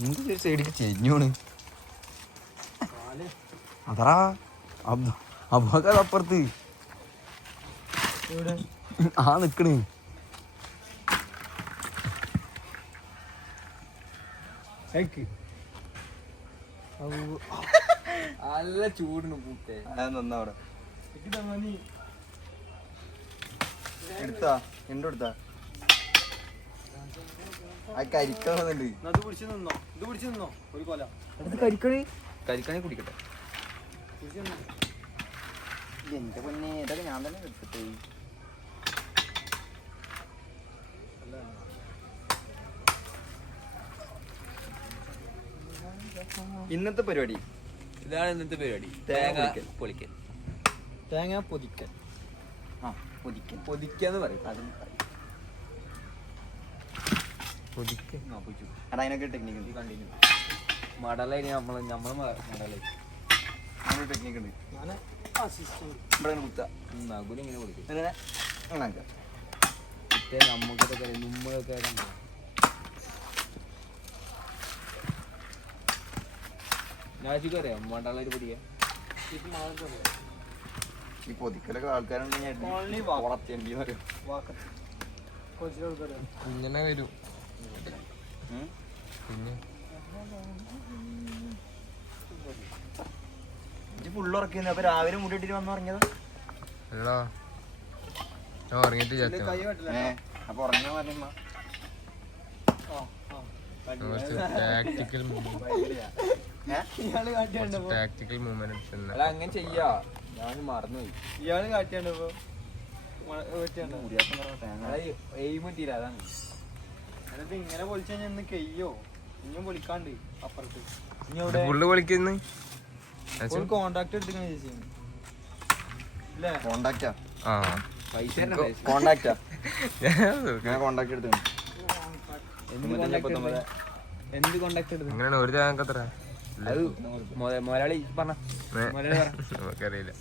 എന്ത് സൈഡിക്ക് ചെഞ്ഞോണ് അതാ അപ്പുറത്ത് ആ നിക്കണ് നല്ല ചൂടിന് പൂത്തേ അവിടെ എടുത്താ എന്റെ എടുത്താ ആ കരിക്കണുണ്ട് കരിക്കണി കുടിക്കട്ടെ എന്റെ പൊന്നെ ഇതൊക്കെ ഞാൻ തന്നെ എടുത്തിട്ടേ ഇന്നത്തെ പരിപാടി ഇതാണ് ഇന്നത്തെ പരിപാടി. തേങ്ങ പൊളിക്കൽ. തേങ്ങ പൊതിക്കൽ. ആ പൊതിക്കൽ പൊതിക്കാന്ന് പറയും. അതും എടാ അതിനൊക്കെ ടെക്നിക്ക് കണ്ടിന്യൂ മടലായി നമ്മള് മടലായി ടെക്നിക്ക് ഉണ്ട്. ഇവിടെ കുത്താ നകുല് ഇങ്ങനെ കൊടുക്കും. നമുക്കൊക്കെ നമ്മളൊക്കെ നാജിക്ക് അറിയാം മടലായിട്ട് പൊടിക്കാൻ. ഈ പൊതിക്കലൊക്കെ ആൾക്കാരുണ്ടെങ്കിൽ ഇങ്ങനെ വരും. ഫുള്ള് ഉറക്കിയിരുന്നു. അപ്പൊ രാവിലെ മുടിയിട്ടിട്ട് വന്ന് ഉറങ്ങിയത് അപ്പൊ ഉറങ്ങാൻ പറഞ്ഞ അങ്ങനെ ചെയ്യാ. ഞാൻ മറന്നുപോയി. ഇയാള് കാട്ടിയാണ്ടോ എയിം കിട്ടിയില്ല. അതാണ് എന്നിട്ട് ഇങ്ങനെ പൊളിച്ചു കഴിഞ്ഞാൽ ഇന്ന് കെയ്യോ ഇനിയും പൊളിക്കാണ്ട് അപ്പുറത്ത് ഫുള്ള് പൊളിക്കുന്നു. കോണ്ടാക്ട് എടുത്തിങ്ങനെ ചേച്ചി ഇല്ലേ? കോണ്ടാക്റ്റാ പൈസ കോണ്ടാക്റ്റാ ഞാൻ കോണ്ടാക്ട് എടുത്തു. എന്ത് കോണ്ടാക്ട് എടുത്തു? ഇങ്ങനെ ഒരു തേങ്ങ എത്ര അത് മൊലാളി പറഞ്ഞ നമുക്കറിയില്ല.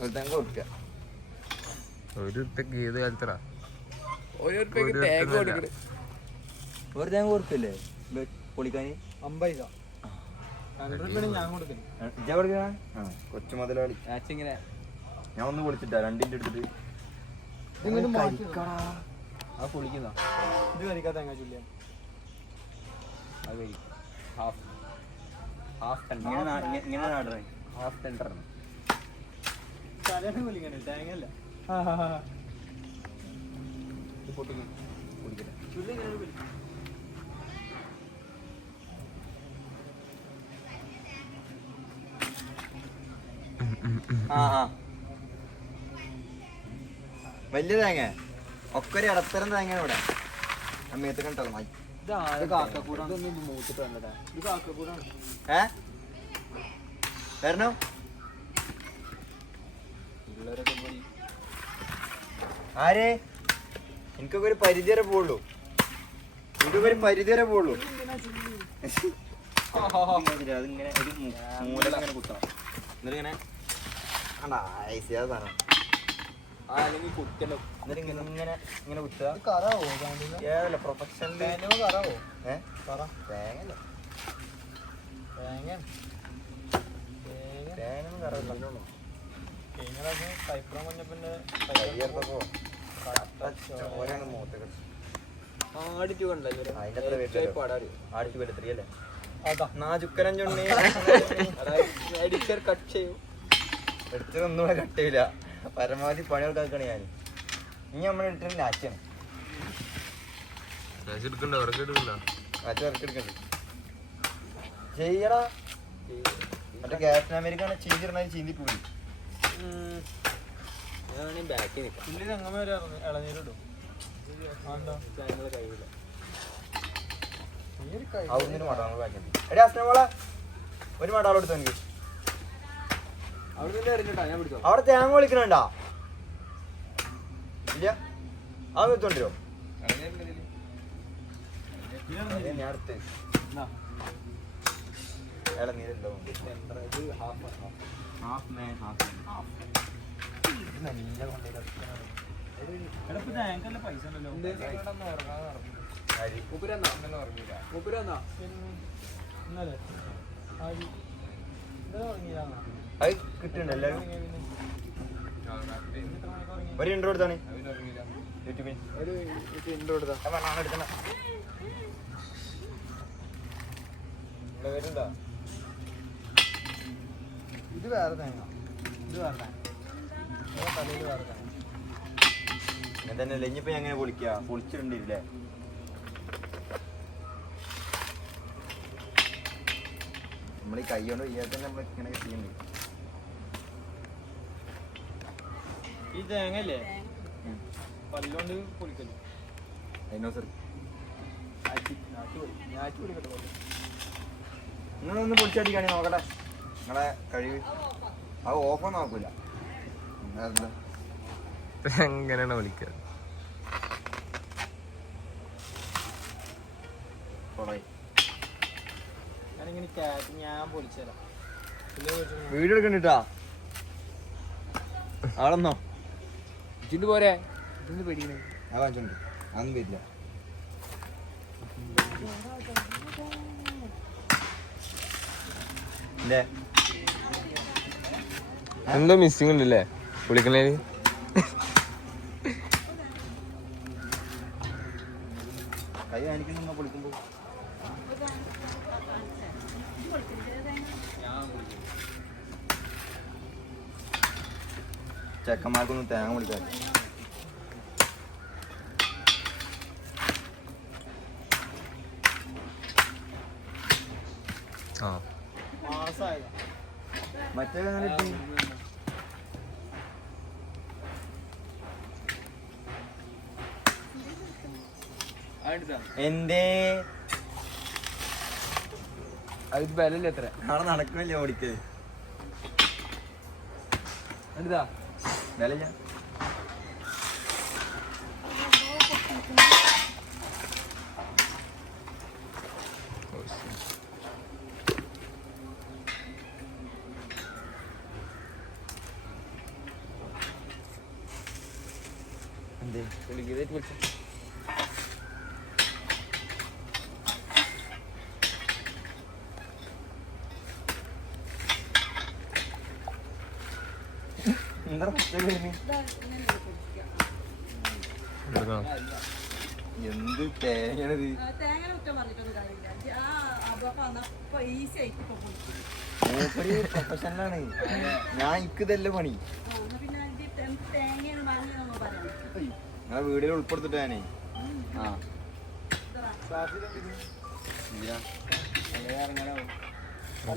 ഒരു തേങ്ങ കൊടുക്കുക. ഒരു ഉറുപ്പ്യക്ക് ഏത് കാലത്തറ ഒരു തേങ്ങ കൊടുക്കില്ലേ പൊളിക്കാന്? 50 ഞാൻ കൊടുക്കില്ല. കൊച്ചു മുതലാളി ഇങ്ങനെ ഞാൻ ഒന്ന് പൊളിച്ചിട്ടാ 2 എടുത്തിട്ട് ആ പൊളിക്കുന്ന ഇത് കരിക്കാ തേങ്ങ ചൊല്ലിയ അത് കഴിക്കും. ഹാഫ് ഇങ്ങനെ നാടറേ ഹാഫ് ടെൻഡറാണ്. തലേന്ന് പൊളിക്കണേ തേങ്ങല്ല പൊട്ടിക്കും പൊടിക്കട്ടെ. വലിയ തേങ്ങ ഒക്കെ ഒരു ഇടത്തരം തേങ്ങ ഇവിടെ അമ്മയത്ത് കണ്ടോ? മൂത്തിട്ട് വന്നതാ. വരണം. ആരെ എനിക്കൊക്കെ ഒരു പരിധി വരെ പോവുള്ളൂ. എനിക്കൊക്കെ ഒരു പരിധി വരെ പോവുള്ളൂ. അതിങ്ങനെ ഒരു മൂലങ്ങനെ കുത്തണം. എന്നിട്ട് ഇങ്ങനെ സാധനം അല്ലെങ്കിൽ കുത്തലോ. എന്നിട്ട് ഇങ്ങനെ ഇങ്ങനെ കുത്തുക. കറാവോ ഏതല്ല പ്രൊഫഷണൽ കറാവോ തേങ്ങല്ല തേങ്ങ കറല്ലോ. കൈപ്പുറം മഞ്ഞപ്പിന്റെ ആടിച്ചു കണ്ടല്ലേ ആടിച്ചു വരത്തില്ലേ? അതാ നാജുക്കരൻ ചൊണ്ണി കട്ട് ചെയ്യും. എടുത്തൊന്നും ഇവിടെ കട്ട് ചെയ്യില്ല. പരമാവധി പണികൾക്കാണ് ഞാൻ. ഇനി നമ്മൾ എടുത്തിട്ട് നാച്ചാണ് എടുക്കണ്ട ഉറക്കെ എടുക്കണ്ട നാച്ച് വർക്ക് എടുക്കണ്ട് ചെയ്യടാ. മറ്റേ ക്യാപ്റ്റൻ അമേരിക്ക ചീന്തിരണ ചീന്തി പോയി. ഞാൻ ബാക്കിൽ നിൽക്കാം. പുള്ളി രംഗമേ വരെ ഇളനീരിടും. കഴിയില്ല. അവിടുന്ന് മടാൾ ബാക്കി. എടി അസ്നമോളെ ഒരു മടാൾ എടുത്തു എനിക്ക്. അവിടെ നിന്ന് എറിഞ്ഞിട്ടാ ഞാൻ പിടിച്ചോ. അവിടെ തേങ്ങ വിളിക്കണണ്ടാ ഇല്ല? അത് നിർത്തോണ്ടിരോ? ഞാൻ അടുത്ത് ഇളനീരല്ലോ. തേങ്ങക്കല്ല പൈസ ഉണ്ടല്ലോ. അരി മൂപ്പരെന്നാ മൂപ്പരെന്നാ ഇന്നലെ ആര് ഇന്നലെ ഉറങ്ങിയില്ലാന്നാ? അത് കിട്ടുന്നുണ്ട് എല്ലാവരും. ഒരു ഇൻട്രോ കൊടുത്താണ് യൂട്യൂബിൽ ഒരു ഇൻട്രോ കൊടുത്താ എടുക്കണ വരുന്നുണ്ടോ? ഇത് വേറെ തേങ്ങ, ഇത് വേറെ തേങ്ങ, തലയിൽ വേറെ തേങ്ങ. അങ്ങനെ തന്നെയല്ലേ ഇനിയിപ്പോ എങ്ങനെ പൊളിക്കുക? പൊളിച്ചിട്ടുണ്ടില്ലേ? നമ്മൾ ഈ കൈ കൊണ്ട് ചെയ്യാതെ തന്നെ നമ്മൾ ഇങ്ങനെ ചെയ്യുന്നുണ്ട്. ഈ തേങ്ങ അല്ലേ പല്ലുകൊണ്ട് പൊളിക്കല്. ഡൈനോസർ ഞാറ്റ് വിളിക്കട്ടെ നിങ്ങളൊന്ന് പൊളിച്ചടിക്കാണെ നോക്കട്ടെ നിങ്ങളെ കഴിവ്. അത് ഓഫൊന്നും നോക്കൂല. എന്താ എങ്ങനെയാണ് വിളിക്കുക? കൊളായി ഞാനിങ്ങനെ ഞാൻ പൊളിച്ചുതരാം. വീഡിയോ എടുക്കണ്ടിട്ടാ ആളെന്നോ ഇജിണ്ട് പോരെ ഇജിണ്ട് പേടിക്കണേ ആ വാങ്ങിച്ചോണ്ട് അതൊന്നും വരില്ല. ഇല്ലേ എന്തോ മിസ്സിംഗ് ഉണ്ടല്ലേ വിളിക്കണേല്? കൈ കാണിക്കുന്നു പൊളിക്കുമ്പോ. ചെക്കന്മാർക്കൊന്നും തേങ്ങ വിളിക്കാൻ ആ മാസമായതാ. മറ്റേ എന്തേ അത് വിലല്ലേ എത്ര നാളെ നടക്കുമല്ലേ ഓടിക്കത്? എന്താ വില ഞാൻ എന്തേ വിളിക്കുന്നത് വിളിച്ചു എന്താ എടുക്കണം. എന്ത് തേങ്ങയാണിത്? മൂപ്പര് പ്രൊഫഷണലാണ്. ഞാൻ എനിക്കിതല്ലേ പണി. നിങ്ങളെ വീഡിയോയിൽ ഉൾപ്പെടുത്തിട്ട് ഞാനേ ആ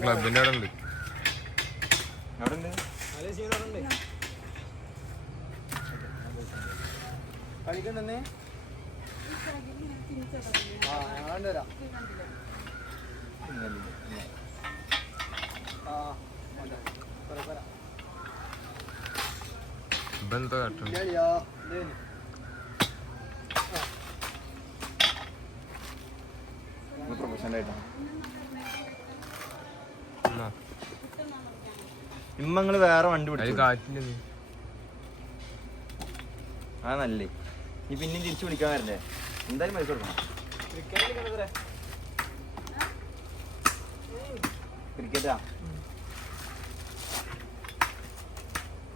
ക്ലബിന്റെ അവിടെ ഉണ്ട്. അവിടെ ഉണ്ട്. കളിക്കാൻ തന്നെ ആ ഞാൻ വരാം. ആ അതെ പറയാം. ഇപ്പൊ എന്താ കാട്ടും? ഇല്ലടിയാ, ഇതേന്. പ്രൊഫഷണൽ ആയിട്ടാണ് എന്നാ ഇമ്മങ്ങള് വേറെ വണ്ടി അതിൽ പിടിച്ചു. കാറ്റില്ല നീ. ആ നല്ലേ. നീ പിന്നെയും തിരിച്ചു വിളിക്കാൻ വരണ്ടേ? എന്തായാലും പൈസ കൊടുക്കണം. ക്രിക്കറ്റ് കളിക്കണത്രേ. ക്രിക്കറ്റാ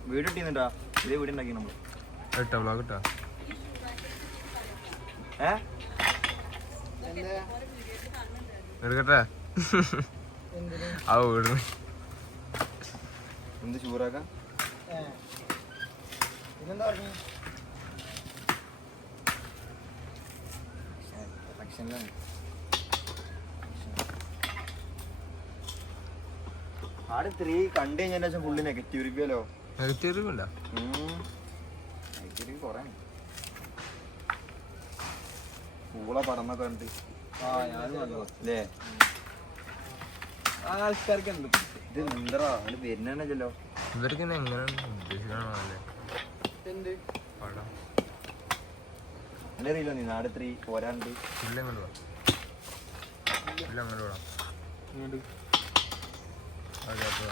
വീട് ഇട്ടിന്നിട്ടാ. ഇതേ വീട് ഉണ്ടാക്കി നമ്മള്. ഇട്ടാ വ്ളോഗ് ഇട്ടാ. എന്തേ? എടുക്കട്ടെ. എന്തിന്? ആ വീട് എന്ത് ചൂറാക്ക? പിന്നെന്താ പറഞ്ഞു? ഫംഗ്ഷനിലാണ്. ആടെ 3 കണ്ടു കഴിഞ്ഞതിന് ശേഷം ഫുള്ള് നെഗറ്റീവ് റിവ്യൂ അല്ലോ. നെഗറ്റീവില്ല. നെഗറ്റീവ് കുറേ പൂള പടന്നൊക്കെ കണ്ട്. ആ ഞാനും വന്നു അല്ലേ? ആൾക്കാർക്ക് എന്ത് ഇത് എന്തറാ അവിടെ വരുന്നല്ലോ. ഇവർക്ക് എങ്ങനെയാണ് ഉദ്ദേശിക്കണോ അല്ലേ എന്ത്? പടം? എന്നെ അറിയില്ല നീ നാട് 3 പോരാണ്ട്. ഇല്ല അങ്ങോട്ട് പോവാം. ഇല്ല അങ്ങോട്ട് പോടാം. ഇങ്ങോട്ട് അതെ അപ്പൊ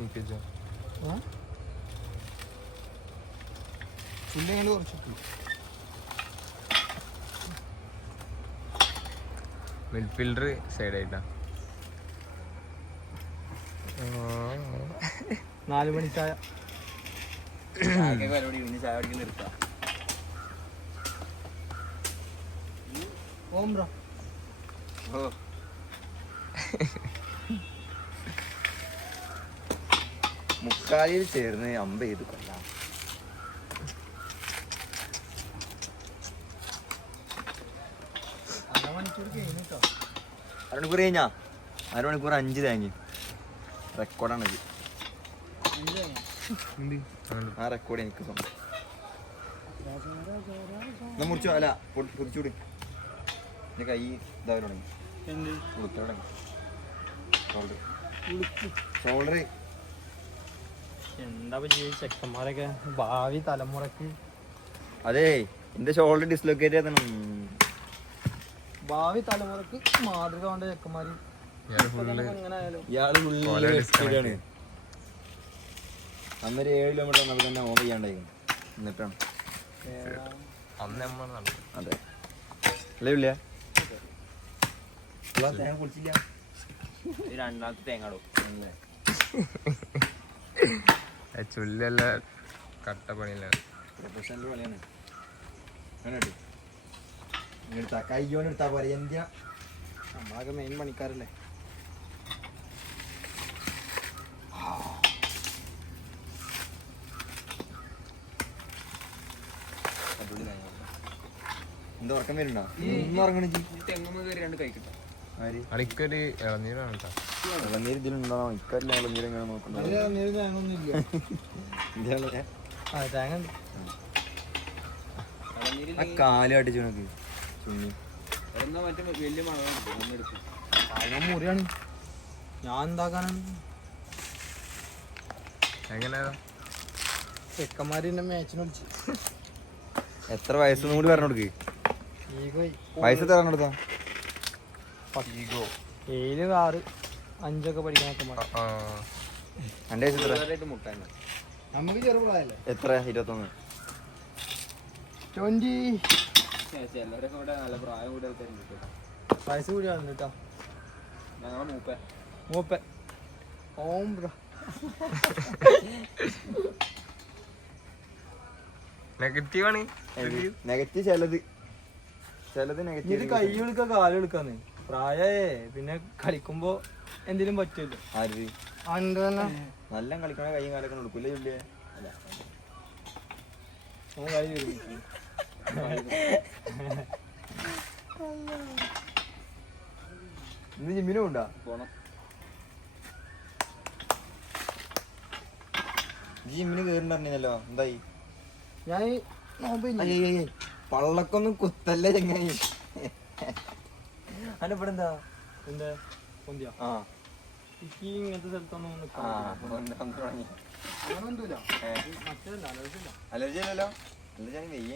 നീക്കിച്ചോ. പുല്ല് ഞങ്ങൾ കുറച്ചിട്ടു. മിഡ്ഫീൽഡർ സൈഡായിട്ടാ. 4 മണി ചായ. ചായ അടിക്കാൻ നിർത്താം. ഓം ബ്രോ. ഓ മുക്കാലിൽ ചേർന്ന് അമ്പ ചെയ്ത് കൊല്ലാം. മണിക്കൂർ കഴിഞ്ഞിട്ടോ. അരമണിക്കൂർ കഴിഞ്ഞാ? അരമണിക്കൂർ 5 തേങ്ങ റെക്കോർഡാണത്. ആ റെക്കോർഡ് എനിക്ക് സ്വന്തം. മുറിച്ചോ അല്ല പൊടിച്ചൂടി. എൻ്റെ കൈ ഇതാവൽ തുടങ്ങി. ഉളുത്ത തുടങ്ങി. ഷോൾഡർ എന്താ ചെയ്യ ചെക്കന്മാരൊക്കെ ഭാവി തലമുറക്ക്. അതെ എന്റെ ഷോൾഡർ ഡിസ്ലൊക്കേറ്റ് ചെയ്തണം. ഭാവി തലമുറക്ക് മാതൃക വേണ്ട ചെക്കന്മാര്. എങ്ങനെ ആയാലും ഇയാള് ഫുള്ളാണ്. അന്നൊരു 7 കിലോമീറ്റർ വന്നപ്പോൾ തന്നെ ഓൺ ചെയ്യാണ്ടായിരുന്നു. എന്നിട്ടാണ് അതെ അല്ലേ ഇല്ല തേങ്ങ കുളിച്ചില്ല. രണ്ടാമത്തെ തേങ്ങാടോ ചുല്ലല്ല കട്ട പണിയില്ല. പ്രൊഫഷണൽ പണിയാണ്. അങ്ങനെട്ട് എടുത്താ കയ്യോനെടുത്താ പോലെ എന്തിനാ? നമ്മളൊക്കെ മെയിൻ പണിക്കാരല്ലേ. എന്താ ഉറക്കം വരുന്നുണ്ടോ? ഒന്നും ഉറങ്ങണ തെങ്ങുമ്പോ കയറി രണ്ട് കഴിക്കട്ടെ. ആര് അണിക്കൊരു ഇളനീരാണ് കേട്ടോ. ഇളനീര് ഇതിലുണ്ടോ? ഇക്കല്ല ഇളനീര് എങ്ങനെ നോക്കണ്ടോ? ആ കാല് കാട്ടിച്ചു നോക്ക് ചുണ്ണി. എന്നാ മറ്റേ വലിയ മണം എടുക്കും. മുറിയാണ്. ഞാൻ എന്താക്കാനാണ്? എങ്ങനെയാ ചെക്കന്മാര് എന്നെ മാച്ചിന് വിളിച്ചു. എത്ര വയസ്സൊന്നും കൂടി പറഞ്ഞു കൊടുക്ക്. വയസ്സ് എത്ര പറഞ്ഞു കൊടുത്താ? 7, 6, 5 പഠിക്കാനൊക്കെ എൻ്റെ വയസ്സ് എത്ര? മുട്ടാണ് നമുക്ക് ചെറുപ്രായല്ലേ. എത്ര? 21. 20 എല്ലാവരൊക്കെ ഇവിടെ നല്ല പ്രായം കൂടി ആൾക്കാരുണ്ട് കേട്ടോ. വയസ്സ് കൂടിയാണ് കേട്ടോ. ഞങ്ങളെ മൂപ്പ ഓം ബ്രോ. നെഗറ്റീവാണ്. നെഗറ്റീവ് ചിലത് ഇത് നെഗറ്റീവ്. കൈ എടുക്ക കാല് എടുക്കാന്ന് പ്രായേ പിന്നെ കളിക്കുമ്പോ എന്തെങ്കിലും പറ്റുമല്ലോ. ആര് അന്റെ തന്നെ നല്ല കളിക്കണ കൈയും കാലൊക്കെ കൊടുക്കൂലേ ചൊല്ലിയേ? കൈ വരും. ഇന്ന് ജിമ്മിനും ഉണ്ടാ പോണം. ജിമ്മിന് കേറിണ്ടല്ലോ. എന്തായി? ഞാൻ നോമ്പില്ല. പള്ളക്കൊന്നും കുത്തല്ലേ ചെങ്ങായി. അല്ല ഇവിടെ എന്താ? എന്താ പൊന്തിയാ? ആ എനിക്ക് ഇങ്ങനത്തെ സ്ഥലത്തൊന്നും തുടങ്ങി. അങ്ങനൊന്നുമില്ല. മറ്റേതല്ല അലർജില്ല. അലർജി അല്ലല്ലോ. അലർജി വെയ്യ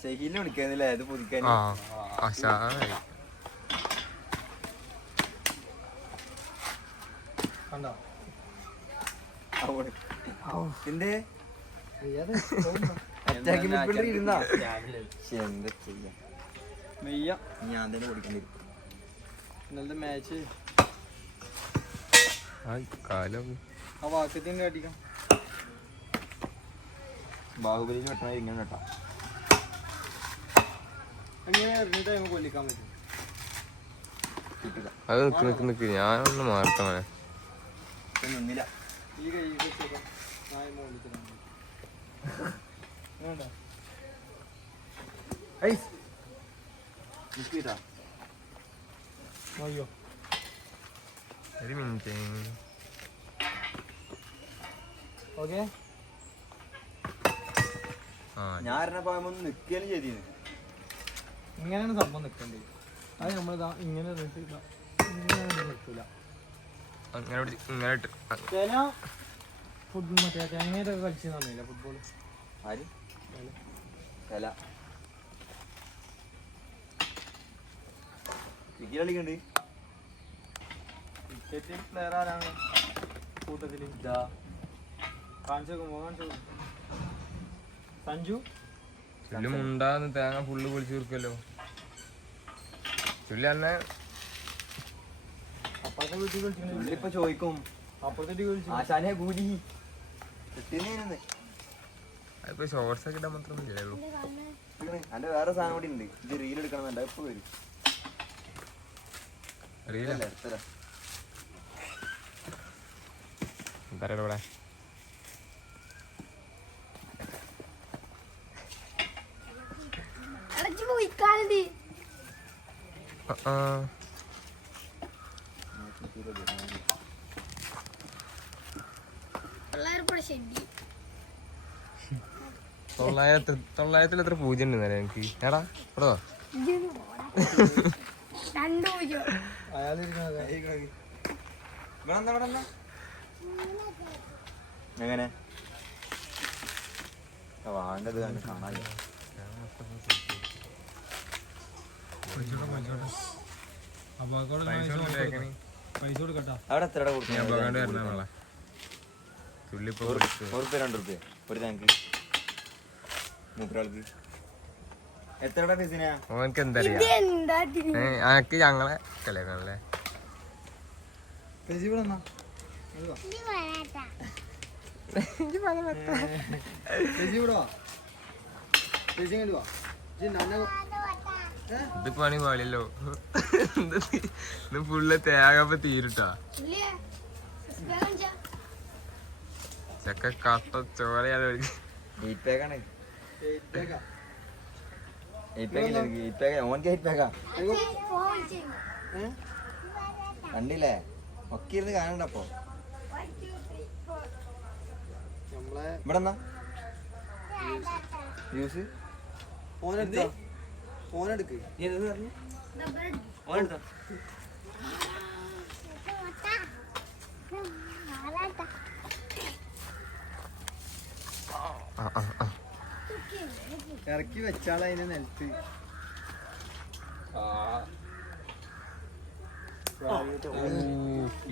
ഷഹീലിനെ വിളിക്കാന്നില്ലേ ഇത് പുതുക്കാൻ. കണ്ടോ എന്റെ അറ്റാക്കിംഗ് മിഡ്ഫീൽഡർ ഇരുന്നാ എന്താ ചെയ്യാ? മെയ്യ ഞാൻ തന്നെ കൊടുക്കേണ്ടി വരും. ഇന്നലത്തെ മാച്ച് കാലം ആ വാക്കത്തിന്റെ അടിക്കാം. ബാഹുബലിന് വെട്ടണ ഇങ്ങനെ വെട്ടാം. അങ്ങനെ എറിഞ്ഞിട്ട് നമുക്ക് കൊല്ലിക്കാൻ പറ്റും. കിട്ടില്ല. അത് നിക്ക് ഞാനൊന്ന് മാറട്ടെ മോനെ. നിന്നില്ല. ഈ കൈ വെച്ചേക്കാം. നായ മോളിച്ചിട്ടാണ് വേണ്ട. അയ്യോ ഒരു മിനിറ്റ്. ഓക്കെ. ഞാൻ അറിഞ്ഞപ്പോ നിൽക്കുകയും ചെയ്തിരുന്നു. ഇങ്ങനെയാണ് സംഭവം നിൽക്കേണ്ടത്. അത് നമ്മളിതാ ഇങ്ങനെ ഇങ്ങനെ നിൽക്കില്ല. ഇങ്ങനെ ഇട്ട് ചില ഫുട്ബോൾ മറ്റേ തേങ്ങയൊക്കെ കളിച്ചു തന്നില്ല ഫുട്ബോൾ. ആര്? കല ക്രിക്കറ്റ് കളിക്കണ്ട്. ക്രിക്കറ്റ് പ്ലെയർ ആരാണ് കൂട്ടത്തില്? ഇതാ സഞ്ജു ചുള്ളി മുണ്ടാന്ന് തേങ്ങ ഫുള്ള് പൊളിച്ചു തീർക്കല്ലോ. ചുള്ളി അന്നെ അപ്പുറത്തെ വീട്ടിൽ വിളിച്ചിട്ടുണ്ട്. ഇപ്പൊ ചോദിക്കും അപ്പുറത്തെ വീട്ടിൽ വിളിച്ചു. ആശാനെ കൂലി കിട്ടുന്നേന്ന്. അതിപ്പോ ഷോർട്സ് ഒക്കെ ഇടാൻ മാത്രം ഇല്ലല്ലോ. അന്റെ വേറെ സാധനം കൂടി ഉണ്ട്. ഇത് റീൽ എടുക്കണമെന്നുണ്ട്. എപ്പോ വരും അറിയില്ല എടുത്തരാ. എന്താ ഇവിടെ തൊള്ളായിരത്തിൽ എത്ര പൂജ്യം ഉണ്ട് എനിക്ക്? എടാ ഇവിടെ വാ. എങ്ങനെ വാണ്ടത് കാണാൻ പൈസ കൊടുക്കട്ടാ. അവിടെ എത്ര കൊടുക്കും? ചുള്ളി ഇപ്പൊ ₹1 ₹2 ഒരു താങ്ക് മൂപ്പരാൾക്ക്. എത്രയുടെ ഫീസിനാ? ഓനക്ക് എന്തറിയാ? ആക്ക് ഞങ്ങളെ കളിയാക്കാണല്ലേ. ഇത് പണി പാടില്ലോ. ഫുള്ള് തേങ്ങപ്പ തീരുട്ടാ. ചെക്ക കട്ട ചോരയാണ്. കണ്ടില്ലേ ഒക്കെ ഇരുന്ന് കാണണ്ടപ്പോ. ഇവിടെ യൂസ് ഫോണെടുക്ക്. ഓനെടുത്തോ. ഇറക്കി വെച്ചാളെ അതിനെ നിലത്ത്.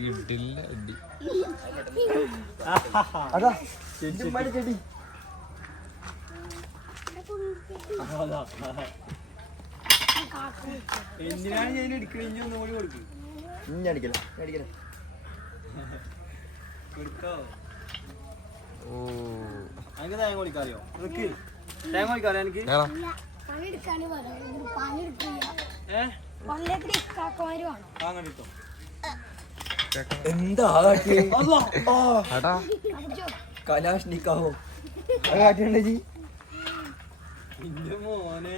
ഇടില്ല ഇടി. അതാ ചെടി. എന്തിനാണ് ഞാൻ എടുക്കണേ? ഇനി ഒന്നും കൂടി കൊടുക്കും. അടിക്കല ഓ എനിക്ക് തേങ്ങ കൊടുക്കാറിയോ? നിക്ക് തേങ്ങ കൊടുക്കാറിയോ എനിക്ക്? അങ്ങനെട്ടോ എന്താ കലാഷ്നിക്കാവോ കാട്ടിയുണ്ടേ? എന്റെ മോനെ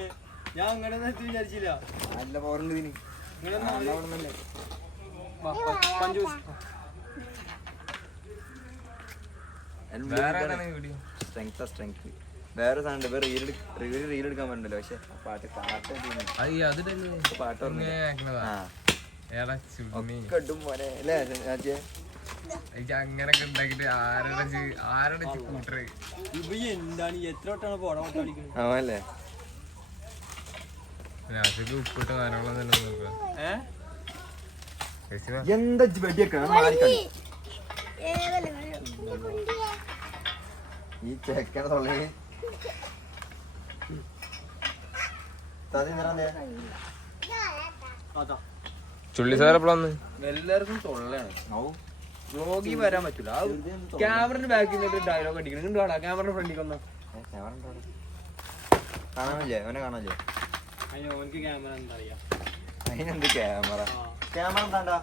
ഞാൻ അങ്ങനെ വിചാരിച്ചില്ല. നല്ല പവറുണ്ട് ഇതിന്. സ്ട്രെങ്ത് വേറെ സാധനം റീൽ എടുക്കാൻ പറ്റല്ലോ. പക്ഷെ പാട്ട് പാട്ട് കെട്ടും പോലെ അല്ലേ അങ്ങനൊക്കെ ഉണ്ടാക്കിട്ട് ആരുടെ കൂട്ടറ് എന്താണ് എത്ര വട്ടാണ് പോടാ കളിക്കുന്നത്? ആവല്ലേ ഉപ്പിട്ട് മരവെള്ളം തന്നെ നോക്കുക. എന്താ വെടിയൊക്കെ ഈ ചെക്കന തൊള്ളേ ചുള്ളി സാർ എപ്പോഴാന്ന്? എല്ലാവർക്കും തൊള്ളയാണ്. വ്ലോഗിൽ വരാൻ പറ്റൂല. ക്യാമറന്റെ ബാക്കിൽ നിന്നിട്ട് ഡയലോഗ് അടിക്കണം. കാണാ ക്യാമറ ഫ്രണ്ടിൽ വന്നോ. കാണാനില്ലേ? അവനെ കാണാനില്ലേ? ഓനക്ക് ക്യാമറ എന്താ അറിയാ? അതിനെന്ത് ക്യാമറ? ക്യാമറ എന്താണ്ടാ?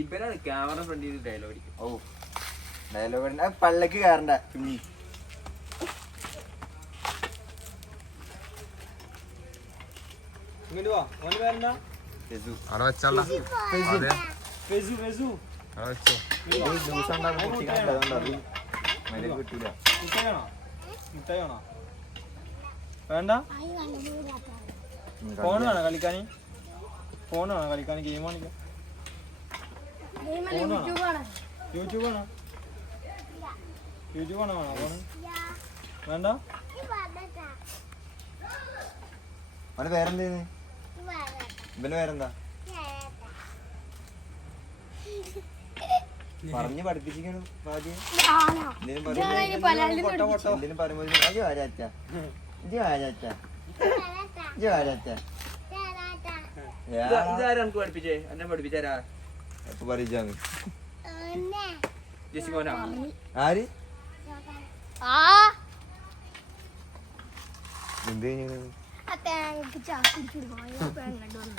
ഇവരാണ് ക്യാമറ ഫ്രണ്ടിൽ ഡയലോഗ് അടിക്കും. ഓ ഡയലോഗ് പള്ളക്ക് കയറണ്ട. ഇങ്ങോട്ട് വാ. ഓന് പേരെന്താ? അവിടെ വെച്ചാ ഫെസു. ഫെസു വെച്ചോ. കിട്ടൂല. മുട്ടായി വേണോ? വേണ്ട. ഫോൺ വേണോ കളിക്കാന്? ഫോൺ വേണോ കളിക്കാന്? ഗെയിം കാണിക്കാം. യൂട്യൂബ് ആണോ? യൂട്യൂബ് ആണോ വേണോ ഫോണ്? വേണ്ട. അവന്റെ പേരെന്തേന്ന്? ഇവന്റെ പേരെന്താ? പറഞ്ഞ് പഠിപ്പിച്ചിരിക്കണു ആദ്യം ആണോ? എന്തേലും ഇതാണെങ്കിൽ പലാളിൽ എന്തേലും പറയുമ്പോ അയ്യോ ആരാച്ച ഇജ് ആരാച്ച ഇജ് ആരാച്ച ഇതാരാ എനിക്ക് പഠിപ്പിച്ചേ എന്നെ പഠിപ്പിച്ചാരാ അപ്പൊ പറയിച്ചാന്ന് ജെസിമോനാ ആര് ആ എന്ത് കഴിഞ്ഞു ആ തേങ്ങക്ക് ചാക്കിടിച്ചിട്ട് കണ്ടുവന്നു.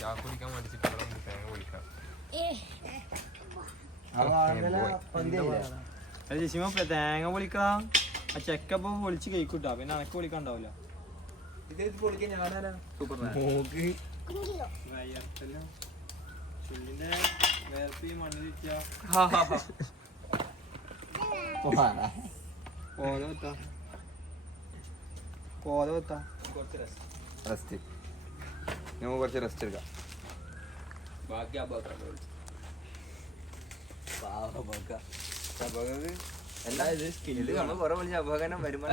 ചാക്ക് കുടിക്കാൻ മടിച്ചിട്ട് തേങ്ങ കുടിക്കാം. ജെസിമ തേങ്ങ പൊളിക്കാം. ആ ചെക്കപ്പൊ പൊളിച്ച് കഴിക്കൂട്ടാ, പിന്നെ അനക്ക് പൊളിക്കാണ്ടാവില്ല. ഇത് പൊളിക്കാൻ ഞാനാരാ സൂപ്പർമാൻ ചുള്ളിന്റെ വേർപ്പ് മണ്ണിലിരിക്കുക. കോല വെത്താ റെസ്റ്റ് നമുക്ക് കുറച്ച് റെസ്റ്റ് എടുക്കാം. ബാക്കി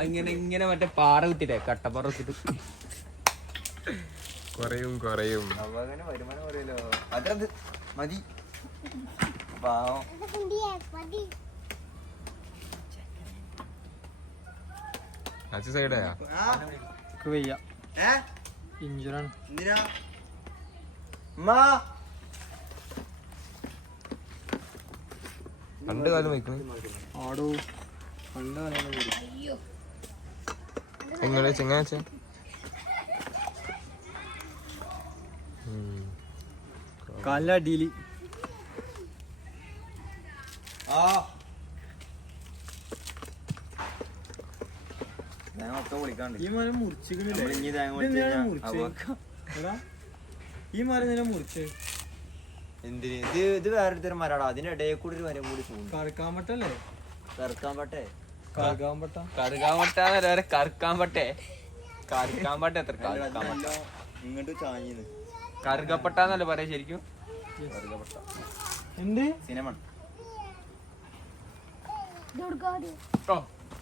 ഇങ്ങനെ ഇങ്ങനെ മറ്റേ പാറ കുത്തിട്ടേ കട്ടപ്പാറ കുത്തിട്ട് കുറയും വരുമാനം പറയല്ലോ അതത് മതി പാവം. സൈഡാ വയ്യ, ഇഞ്ചുറാണ്. എന്തിനാ രണ്ട് കാലം വയ്ക്കണേ. ആടോ പണ്ട് കാലം എങ്ങനെ ചെങ്ങാച്ച കാലിന്റെ അടിയില് ഒക്കെ വിളിക്കാണ്ട് ഈ മരം മുറിച്ചിക്കണില്ലേ? നമ്മളിഞ്ഞി തേങ്ങ ഇതെന്തിനാണ് പൊളിച്ച് മുറിച്ചേ? എടാ, ഈ മരം തന്നെ മുറിച്ചേ. എന്തിന് ഇത് വേറെ തരം മരാടാ, അതിന്റെ ഇടയിൽ കൂടി ഒരു മരം കൂടി പോകുന്നു. കറുക്കാമ്പട്ടല്ലേ? കറക്കാൻ പറ്റേ കറുക്കാമ്പട്ട. കറുകാമ്പട്ട കറുക്കാമ്പട്ടെ കറുക്കാമ്പട്ട എത്ര കറുക്കാമ്പട്ട ഇങ്ങോട്ട് ചാഞ്ഞിന്ന് കറുകപ്പട്ടന്നല്ലേ പറയാ ശരിക്കും. എന്ത് സിനിമ ഓ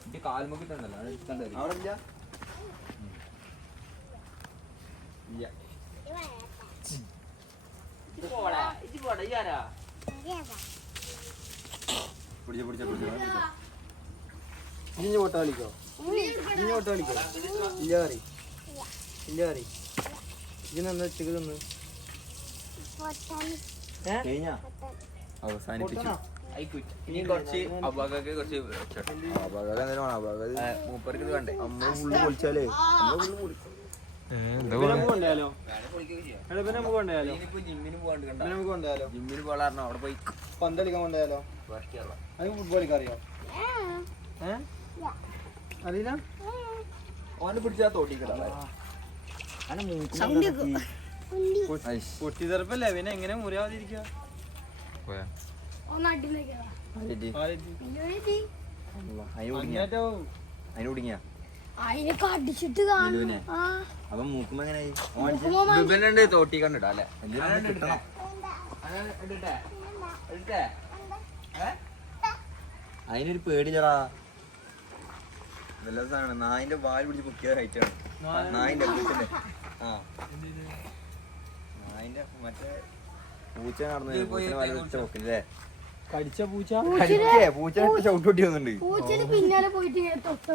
ഇത് കാൽമുക്കിട്ടുണ്ടല്ലോ അത് എടുത്തോണ്ട് വരും. അവിടെ ഇല്ല ഇല്ല. ഇത് പോടാ ഇയാരാ പിടിച്ച ഇഞ്ഞ ഓട്ട കളിക്കോ? ഇഞ്ഞ ഓട്ട കളിക്കോ? ഇല്ല കറി ഇല്ല കറി ഇന്ന് എന്താ ഉച്ചക്ക് തിന്ന്? കഴിഞ്ഞാ അവസാനിപ്പിച്ചു. ഇനി കുറച്ച് അബാഗക്ക് കുറച്ച് മൂപ്പർക്ക് ഇത് വേണ്ടേ നമ്മള് ഫുള്ള് പൊളിച്ചാലേ നമുക്ക് കൊണ്ടുപോയാലോ? എടാ, പിന്നെ നമുക്ക് കൊണ്ടുപോയാലോ? ഇനിയിപ്പോ ജിമ്മിന് പോകാണ്ട് കണ്ട നമുക്ക് കൊണ്ടുപോയാലോ? ജിമ്മിന് പോകാറുണ്ട് അവിടെ പോയി പന്തളിക്കാൻ കൊണ്ടുപോയാലോ? ബാക്കിയുള്ള അത് ഫുട്ബോൾ കളിക്കാൻ അറിയോ? അറിയില്ല. ഓനെ പിടിച്ചാ തോട്ടിക്കിടാ പൊട്ടി തെറപ്പല്ലേ, പിന്നെ എങ്ങനെ മുറിയാതിരിക്കുക? പോയാ അതിന് കുടുങ്ങിയ അതിനെ കടിച്ചിട്ട് കാണും. അപ്പൊ മൂക്കുമ്പോ എങ്ങനെയായി ബിബനുണ്ട് തോട്ടി കണ്ടിടാ അല്ലെ അതിനൊരു പേടിച്ചടാ. നല്ല സാധനം നായിന്റെ വാല് പിടിച്ച് കുക്കിയ ഹൈറ്റാണ്. നായിന്റെ പൂച്ചന്റെ നായിന്റെ മറ്റേ പൂച്ച നടന്നു നോക്കില്ലേ കടിച്ച പൂച്ച പൂച്ച ചവിട്ടുപൊട്ടി വന്നിട്ടുണ്ട്. പൂച്ചന് പിന്നാലെ പോയിട്ട് ഇങ്ങനെ തൊട്ടോ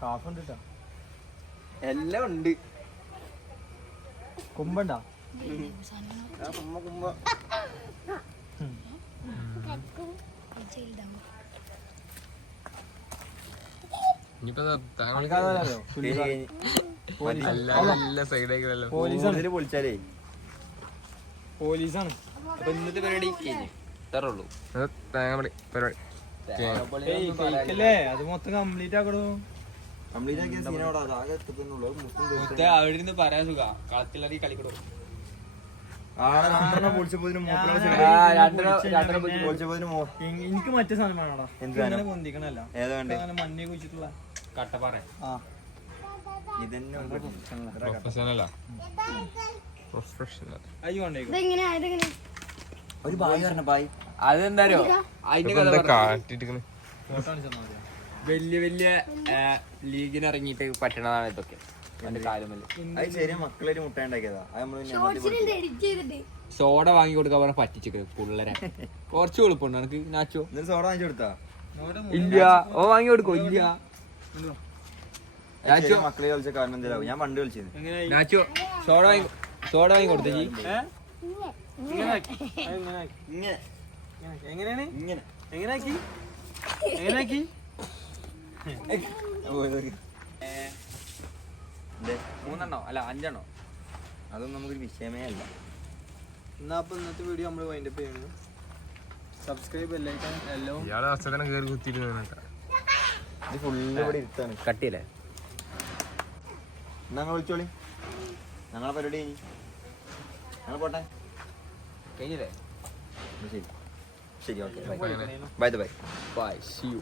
കാഫുണ്ട് ട്ടോ. എല്ലാം ഉണ്ട്. കുമ്പണ്ടാ? ഇനിയിപ്പോ കളിക്കാതല്ലോ. നല്ല സൈഡായിക്കല്ലോ. പോലീസാണ്. പൊളിച്ചാലേ പോലീസാണ്. അപ്പൊ ഇന്നത്തെ പരിപാടി കഴിഞ്ഞു ഇത്രേ ഉള്ളൂ. തേങ്ങ പരിപാടി ഏയ് കഴിക്കല്ലേ, അത് മൊത്തം കംപ്ലീറ്റ് ആക്കണോ? കംപ്ലീറ്റ് ആക്കിയ സീനോടാ ആകെ എത്തുന്നുള്ളൂ. അവിടെ ഇരുന്ന് പറയാൻ സുഖ കളത്തിലറി കളിക്കടോ ആടെ രണ്ടെണ്ണം പൊളിച്ചപ്പോതിന് എനിക്ക് മറ്റേ സാധനം വേണോടാ. എന്ത് സാധനം? ഇങ്ങനെ പൊന്തിക്കണല്ല, ഏതാണ്ട് അങ്ങനെ മണ്ണി കുഴിച്ചിട്ടുള്ള കട്ടപ്പാറ. ഇതന്നെ പ്രൊഫഷണലാ. പ്രൊഫഷണൽ അയ്യോ കൊണ്ടേക്കോ. ഇതെങ്ങനെ ഇതെങ്ങനെ ഒരു ബായ് പറഞ്ഞ ബായ് അതെന്താരോ അതിന്റെ കഥ കാട്ടിട്ട് ഫോട്ടോ കാണിച്ചാൽ മതി. വലിയ വലിയ ലീഗിന് ഇറങ്ങിയിട്ട് പറ്റണതാണ് ഇതൊക്കെ എന്റെ കാലുമല്ല. അത് ചെറിയ മക്കളൊരു മുട്ട ഉണ്ടാക്കിയതാ അത് നമ്മള് ഷോർട്സിലുണ്ട് എഡിറ്റ് ചെയ്തിട്ട്. സോഡ വാങ്ങി കൊടുക്കാൻ പറഞ്ഞ പറ്റിച്ചിട്ട് പുള്ളരെ കുറച്ച് എളുപ്പമുണ്ട് എനിക്ക് നാച്ചോ. എന്നിട്ട് സോഡ വാങ്ങിച്ചു കൊടുത്താ ഇല്ല ഓ വാങ്ങി കൊടുക്കോ ഇല്ല നാച്ചോ. മക്കളെ കളിച്ച കാരണം എന്തിനാവും ഞാൻ പണ്ട് കളിച്ചത്. നാച്ചോ സോഡ വാങ്ങി കൊടുത്തേ ജി. ഇങ്ങനെ എങ്ങനെയാണ് ഇങ്ങനെ എങ്ങനെയാക്കി എങ്ങനെയാക്കി മൂന്നെണ്ണോ അല്ല 5 എണ്ണോ? അതൊന്നും നമുക്കൊരു വിഷയമേ അല്ല. എന്നാ അപ്പൊ ഇന്നത്തെ വീഡിയോ നമ്മൾ വൈൻഡപ്പ് ചെയ്യണം. സബ്സ്ക്രൈബ് എല്ലാവർക്കും എല്ലാം ഇയാളെ വസ്ത്രത്തിന് കയറി കുത്തിയിരുന്നു ഇത് ഫുള്ള് ഇവിടെ ഇരുത്താണ്. കട്ടിയല്ലേ? ഞങ്ങൾ വിളിച്ചോളി, ഞങ്ങളെ പരിപാടി കഴിഞ്ഞ് ഞങ്ങൾ പോട്ടെ. കഴിഞ്ഞില്ലേ? ശരി ശരി ഓക്കെ അങ്ങനെ bye bye. Bye see U.